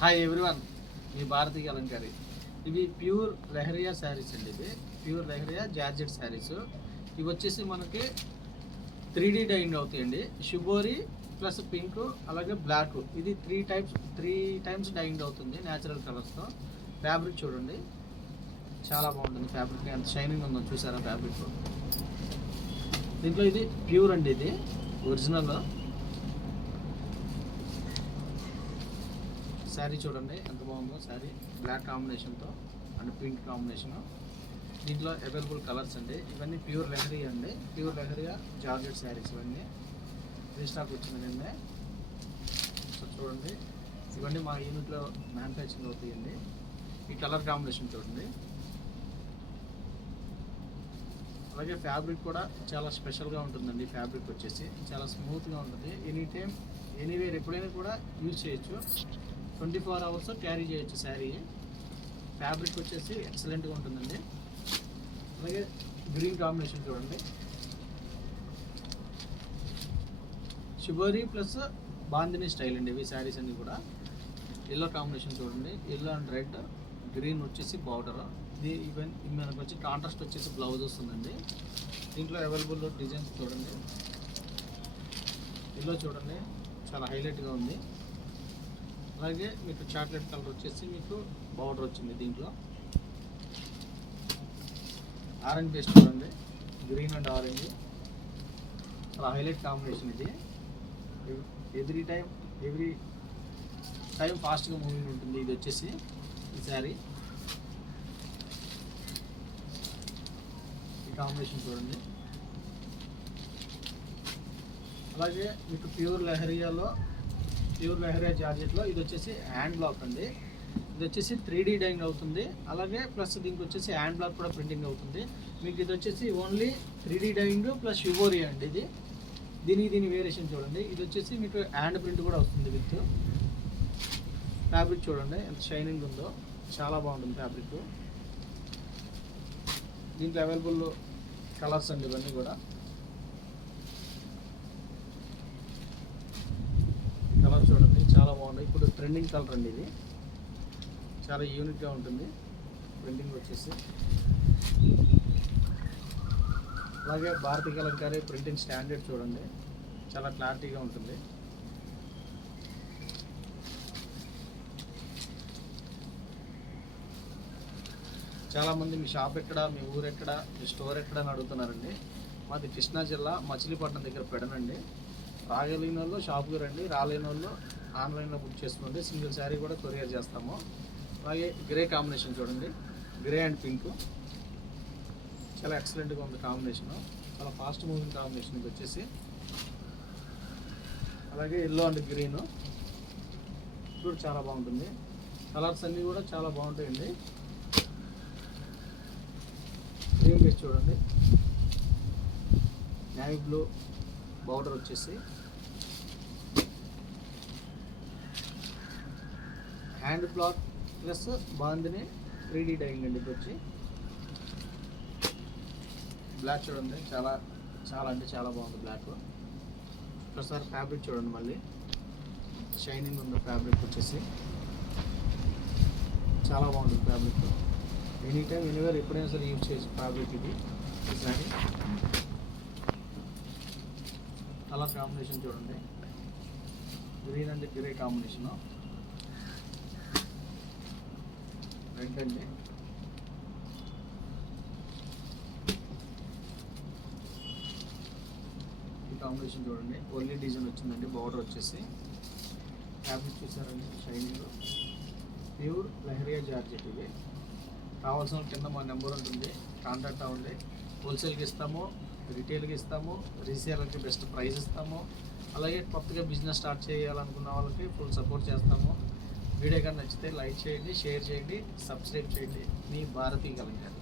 Hi everyone, మీ భారతీయ అలంకారి. ఇవి pure leheriya saris అండి. ఇది ప్యూర్ లెహరియా జార్జెట్ శారీస్. ఇవి వచ్చేసి మనకి 3D డైయింగ్ అవుతాయండి. షిబోరి ప్లస్ పింక్ అలాగే బ్లాక్, ఇది త్రీ టైమ్స్ డైయింగ్ అవుతుంది న్యాచురల్ కలర్స్తో. ఫ్యాబ్రిక్ చూడండి, చాలా బాగుంటుంది. ఫ్యాబ్రిక్ ఎంత షైనింగ్ ఉందో చూసారా ఫ్యాబ్రిక్. దీంట్లో ఇది ప్యూర్ అండి, ఇది ఒరిజినల్ శారీ. చూడండి ఎంత బాగుందో శారీ, బ్లాక్ కాంబినేషన్తో అండ్ పింక్ కాంబినేషన్. దీంట్లో అవైలబుల్ కలర్స్ అండి. ఇవన్నీ ప్యూర్ లెహరియా అండి, ప్యూర్ లెహరియా జార్జెట్ శారీస్. ఇవన్నీ రీస్టాక్ వచ్చింది నిన్నే. సో చూడండి, ఇవన్నీ మా యూనిట్లో మ్యానుఫ్యాక్చరింగ్ అవుతాయండి. ఈ కలర్ కాంబినేషన్ చూడండి. అలాగే ఫ్యాబ్రిక్ కూడా చాలా స్పెషల్గా ఉంటుందండి. ఫ్యాబ్రిక్ వచ్చేసి చాలా స్మూత్గా ఉంటుంది. ఎనీ టైం ఎనీవేర్ ఎప్పుడైనా కూడా యూజ్ చేయొచ్చు. 24 అవర్స్ క్యారీ చేయొచ్చు శారీ. ఫ్యాబ్రిక్ వచ్చేసి ఎక్సలెంట్గా ఉంటుందండి. అలాగే గ్రీన్ కాంబినేషన్ చూడండి, షిబోరి ప్లస్ బాందిని స్టైల్ అండి ఇవి శారీస్ అన్నీ కూడా. ఎల్లో కాంబినేషన్ చూడండి, ఎల్లో అండ్ రెడ్, గ్రీన్ వచ్చేసి బార్డర్. ఇది ఈవెన్ మనకు వచ్చి కాంట్రాస్ట్ వచ్చేసి బ్లౌజ్ వస్తుందండి. దీంట్లో అవైలబుల్ డిజైన్స్ చూడండి. ఎల్లో చూడండి, చాలా హైలైట్గా ఉంది. అలాగే మీకు చాక్లెట్ కలర్ వచ్చేసి మీకు బార్డర్ వచ్చింది. దీంట్లో ఆరెంజ్ పేస్ట్ చూడండి, గ్రీన్ అండ్ ఆరెంజ్, చాలా హైలైట్ కాంబినేషన్. ఇది ఎవ్రీ టైం ఫాస్ట్గా మూవింగ్ ఉంటుంది. ఇది వచ్చేసి ఈ శారీ, ఈ కాంబినేషన్ చూడండి. అలాగే మీకు ప్యూర్ లెహరియా జార్జెట్లో ఇది వచ్చేసి హ్యాండ్ బ్లాక్ అండి. ఇది వచ్చేసి 3D డైయింగ్ అవుతుంది. అలాగే ప్లస్ దీనికి వచ్చేసి హ్యాండ్ బ్లాక్ కూడా ప్రింటింగ్ అవుతుంది. మీకు ఇది వచ్చేసి only 3D dyeing plus shibori అండి. ఇది దీని వేరియేషన్ చూడండి. ఇది వచ్చేసి మీకు హ్యాండ్ ప్రింట్ కూడా వస్తుంది విత్. ఫ్యాబ్రిక్ చూడండి ఎంత షైనింగ్ ఉందో, చాలా బాగుంటుంది ఫ్యాబ్రిక్. దీంట్లో అవైలబుల్ కలర్స్ అండి ఇవన్నీ కూడా. కలర్ చూడండి చాలా బాగుంది. ఇప్పుడు ట్రెండింగ్ కలర్ అండి ఇది, చాలా యూనిక్గా ఉంటుంది ప్రింటింగ్ వచ్చేసి. అలాగే భారతీయ అలంకారి ప్రింటింగ్ స్టాండర్డ్ చూడండి, చాలా క్లారిటీగా ఉంటుంది. చాలామంది మీ షాప్ ఎక్కడ, మీ ఊరు ఎక్కడ, మీ స్టోర్ ఎక్కడ అని అడుగుతున్నారండి. మాది కృష్ణా జిల్లా మచిలీపట్నం దగ్గర పెడనండి. రాగలిగిన వాళ్ళు షాప్కి రండి, రాలేని వాళ్ళు ఆన్లైన్లో బుక్ చేసుకోండి. సింగిల్ శారీ కూడా కొరియర్ చేస్తాము. అలాగే గ్రే కాంబినేషన్ చూడండి, గ్రే అండ్ పింక్, చాలా ఎక్సలెంట్గా ఉంది కాంబినేషను. చాలా ఫాస్ట్ మూవింగ్ కాంబినేషన్ ఇది వచ్చేసి. అలాగే ఎల్లో అండ్ గ్రీను కూడా చాలా బాగుంటుంది. కలర్స్ అన్నీ కూడా చాలా బాగుంటాయండి. గ్రీన్ బేస్ చూడండి, నేవీ బ్లూ బార్డర్ వచ్చేసి, hand block plus bandhani 3D dyeing అండి. ఇది వచ్చి బ్లాక్ చూడండి, చాలా అంటే చాలా బాగుంది బ్లాక్. ఒకసారి ఫ్యాబ్రిక్ చూడండి, మళ్ళీ షైనింగ్ ఉంది ఫ్యాబ్రిక్ వచ్చేసి, చాలా బాగుంటుంది ఫ్యాబ్రిక్. ఎనీ టైం ఎనీవేర్ ఎప్పుడైనా సరే యూజ్ చేసే ఫ్యాబ్రిక్ ఇది. ఈసారి కలర్ కాంబినేషన్ చూడండి, green and grey combination, red అండి. ఈ కాంబినేషన్ చూడండి, ఓన్లీ డిజైన్ వచ్చిందండి. బార్డర్ వచ్చేసి ఫ్యాబ్రిక్ చూసారండి, షైనింగ్ ప్యూర్ లెహరియా జార్జెట్. ఇవి కావాల్సిన కింద మా నెంబర్ ఉంటుంది, కాంటాక్ట్ అవ్వండి. హోల్సేల్కి ఇస్తాము, రిటైల్కి ఇస్తాము, రీసేలర్కి బెస్ట్ ప్రైస్ ఇస్తాము. అలాగే కొత్తగా బిజినెస్ స్టార్ట్ చేయాలనుకున్న వాళ్ళకి ఫుల్ సపోర్ట్ చేస్తాము. వీడియో కానీ నచ్చితే లైక్ చేయండి, షేర్ చేయండి, సబ్స్క్రైబ్ చేయండి. మీ భారతీయ అలంకారి.